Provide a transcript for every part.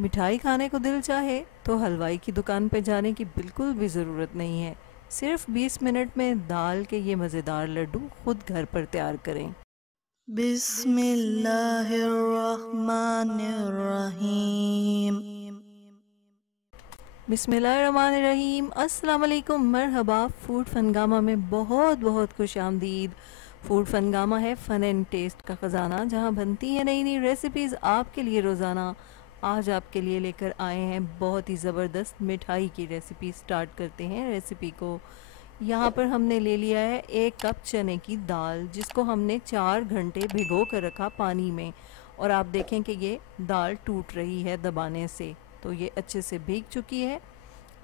मिठाई खाने को दिल चाहे तो हलवाई की दुकान पे जाने की बिल्कुल भी ज़रूरत नहीं है। सिर्फ 20 मिनट में दाल के ये मज़ेदार लड्डू खुद घर पर तैयार करें। बिस्मिल्लाहिर्रहमानिर्रहीम। बिस्मिल्लाहिर्रहमानिर्रहीम। अस्सलाम वालेकुम, मरहबा। फूड फनगामा में बहुत बहुत खुश आमदीद। फूड फनगामा है फ़न एंड टेस्ट का ख़जाना, जहाँ बनती है नई नई रेसिपीज़ आपके लिए रोज़ाना। आज आपके लिए लेकर आए हैं बहुत ही ज़बरदस्त मिठाई की रेसिपी। स्टार्ट करते हैं रेसिपी को। यहाँ पर हमने ले लिया है 1 कप चने की दाल, जिसको हमने 4 घंटे भिगो कर रखा पानी में। और आप देखें कि ये दाल टूट रही है दबाने से, तो ये अच्छे से भीग चुकी है।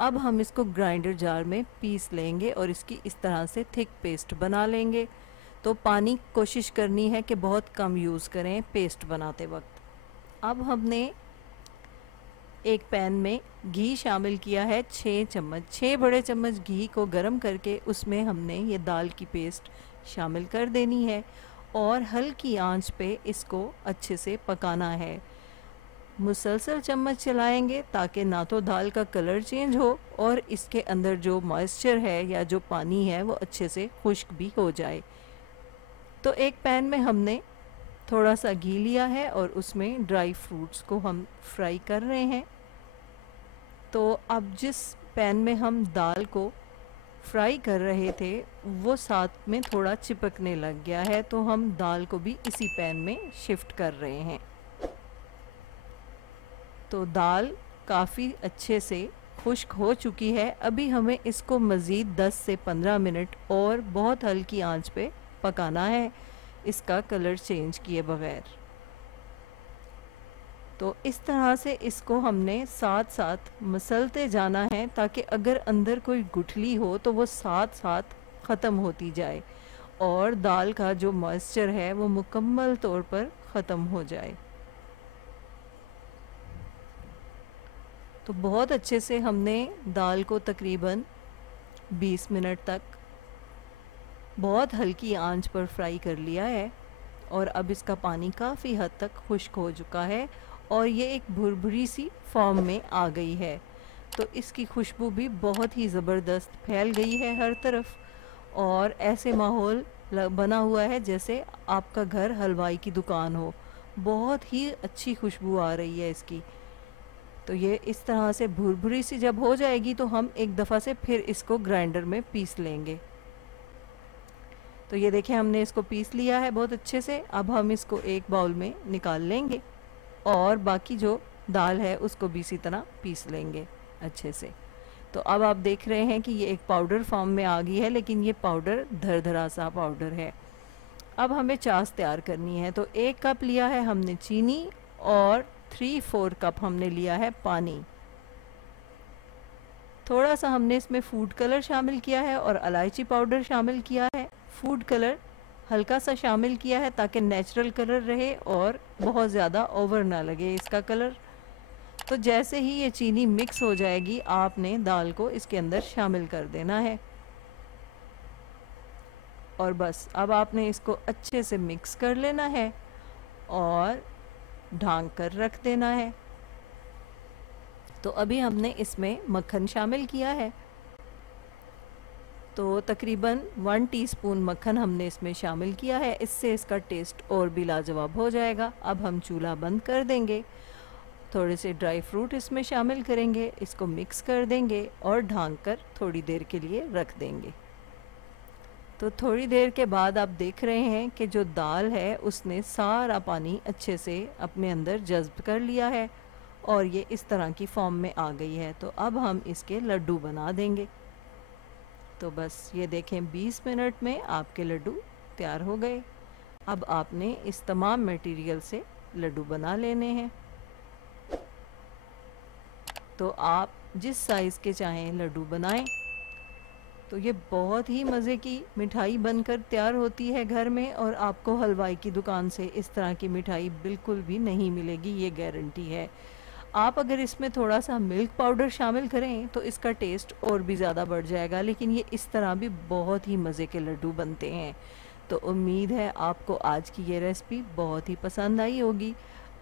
अब हम इसको ग्राइंडर जार में पीस लेंगे और इसकी इस तरह से थिक पेस्ट बना लेंगे। तो पानी कोशिश करनी है कि बहुत कम यूज़ करें पेस्ट बनाते वक्त। अब हमने एक पैन में घी शामिल किया है 6 चम्मच। 6 बड़े चम्मच घी को गरम करके उसमें हमने ये दाल की पेस्ट शामिल कर देनी है और हल्की आंच पे इसको अच्छे से पकाना है। मुसलसल चम्मच चलाएंगे ताकि ना तो दाल का कलर चेंज हो और इसके अंदर जो मॉइस्चर है या जो पानी है वो अच्छे से खुश्क भी हो जाए। तो एक पैन में हमने थोड़ा सा घी लिया है और उसमें ड्राई फ्रूट्स को हम फ्राई कर रहे हैं। तो अब जिस पैन में हम दाल को फ्राई कर रहे थे वो साथ में थोड़ा चिपकने लग गया है, तो हम दाल को भी इसी पैन में शिफ्ट कर रहे हैं। तो दाल काफ़ी अच्छे से खुश्क हो चुकी है। अभी हमें इसको मज़ीद 10 से 15 मिनट और बहुत हल्की आंच पे पकाना है, इसका कलर चेंज किए बगैर। तो इस तरह से इसको हमने साथ साथ मसलते जाना है ताकि अगर अंदर कोई गुठली हो तो वो साथ साथ ख़त्म होती जाए और दाल का जो मॉइस्चर है वो मुकम्मल तौर पर ख़त्म हो जाए। तो बहुत अच्छे से हमने दाल को तकरीबन 20 मिनट तक बहुत हल्की आंच पर फ्राई कर लिया है और अब इसका पानी काफ़ी हद तक खुश्क हो चुका है और ये एक भुरभुरी सी फॉर्म में आ गई है। तो इसकी खुशबू भी बहुत ही ज़बरदस्त फैल गई है हर तरफ और ऐसे माहौल बना हुआ है जैसे आपका घर हलवाई की दुकान हो। बहुत ही अच्छी खुशबू आ रही है इसकी। तो ये इस तरह से भुरभुरी सी जब हो जाएगी तो हम एक दफ़ा से फिर इसको ग्राइंडर में पीस लेंगे। तो ये देखें हमने इसको पीस लिया है बहुत अच्छे से। अब हम इसको एक बाउल में निकाल लेंगे और बाकी जो दाल है उसको भी इसी तरह पीस लेंगे अच्छे से। तो अब आप देख रहे हैं कि ये एक पाउडर फॉर्म में आ गई है, लेकिन ये पाउडर धरधरा सा पाउडर है। अब हमें चाश तैयार करनी है। तो 1 कप लिया है हमने चीनी और 3/4 कप हमने लिया है पानी। थोड़ा सा हमने इसमें फूड कलर शामिल किया है और इलायची पाउडर शामिल किया है। फूड कलर हल्का सा शामिल किया है ताकि नेचुरल कलर रहे और बहुत ज़्यादा ओवर ना लगे इसका कलर। तो जैसे ही ये चीनी मिक्स हो जाएगी आपने दाल को इसके अंदर शामिल कर देना है और बस अब आपने इसको अच्छे से मिक्स कर लेना है और ढांक कर रख देना है। तो अभी हमने इसमें मक्खन शामिल किया है। तो तकरीबन 1 टीस्पून मक्खन हमने इसमें शामिल किया है, इससे इसका टेस्ट और भी लाजवाब हो जाएगा। अब हम चूल्हा बंद कर देंगे, थोड़े से ड्राई फ्रूट इसमें शामिल करेंगे, इसको मिक्स कर देंगे और ढांक कर थोड़ी देर के लिए रख देंगे। तो थोड़ी देर के बाद आप देख रहे हैं कि जो दाल है उसने सारा पानी अच्छे से अपने अंदर जज्ब कर लिया है और ये इस तरह की फॉर्म में आ गई है। तो अब हम इसके लड्डू बना देंगे। तो बस ये देखें 20 मिनट में आपके लड्डू तैयार हो गए। अब आपने इस तमाम मटेरियल से लड्डू बना लेने हैं। तो आप जिस साइज़ के चाहें लड्डू बनाएं। तो ये बहुत ही मज़े की मिठाई बनकर तैयार होती है घर में और आपको हलवाई की दुकान से इस तरह की मिठाई बिल्कुल भी नहीं मिलेगी, ये गारंटी है। आप अगर इसमें थोड़ा सा मिल्क पाउडर शामिल करें तो इसका टेस्ट और भी ज़्यादा बढ़ जाएगा, लेकिन ये इस तरह भी बहुत ही मज़े के लड्डू बनते हैं। तो उम्मीद है आपको आज की ये रेसिपी बहुत ही पसंद आई होगी।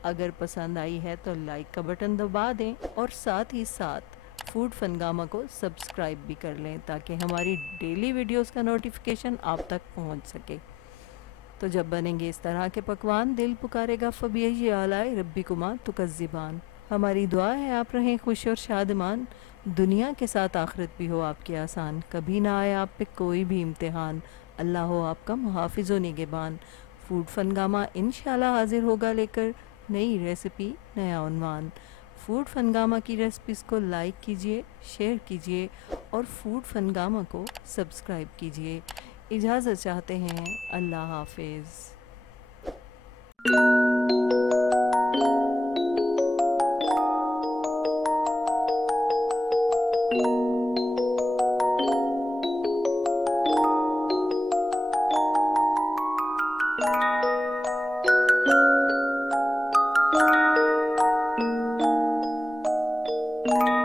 अगर पसंद आई है तो लाइक का बटन दबा दें और साथ ही साथ फूड फनगामा को सब्सक्राइब भी कर लें ताकि हमारी डेली वीडियोस का नोटिफिकेशन आप तक पहुंच सके। तो जब बनेंगे इस तरह के पकवान, दिल पुकारेगा फ़बियही आलाए रब्बिकुमा तुकज़्ज़िबान। हमारी दुआ है आप रहें खुश और शादमान, दुनिया के साथ आखिरत भी हो आपकी आसान, कभी ना आए आप पे कोई भी इम्तिहान, अल्लाह हो आपका मुहाफ़िज़ व निगहबान। फूड फनगामा इंशाल्लाह हाजिर होगा लेकर नई रेसिपी, नया उन्वान। फूड फनगामा की रेसिपीज़ को लाइक कीजिए, शेयर कीजिए और फूड फनगामा को सब्सक्राइब कीजिए। इजाज़त चाहते हैं, अल्लाह हाफिज़। Thank you.